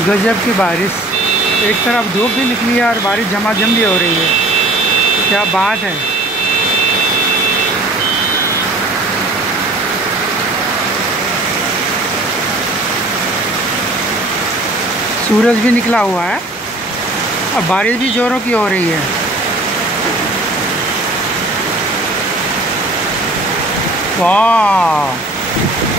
गजब की बारिश, एक तरफ धूप भी निकली है और बारिश झमाझम भी हो रही है। क्या बात है। सूरज भी निकला हुआ है और बारिश भी जोरों की हो रही है। वाह।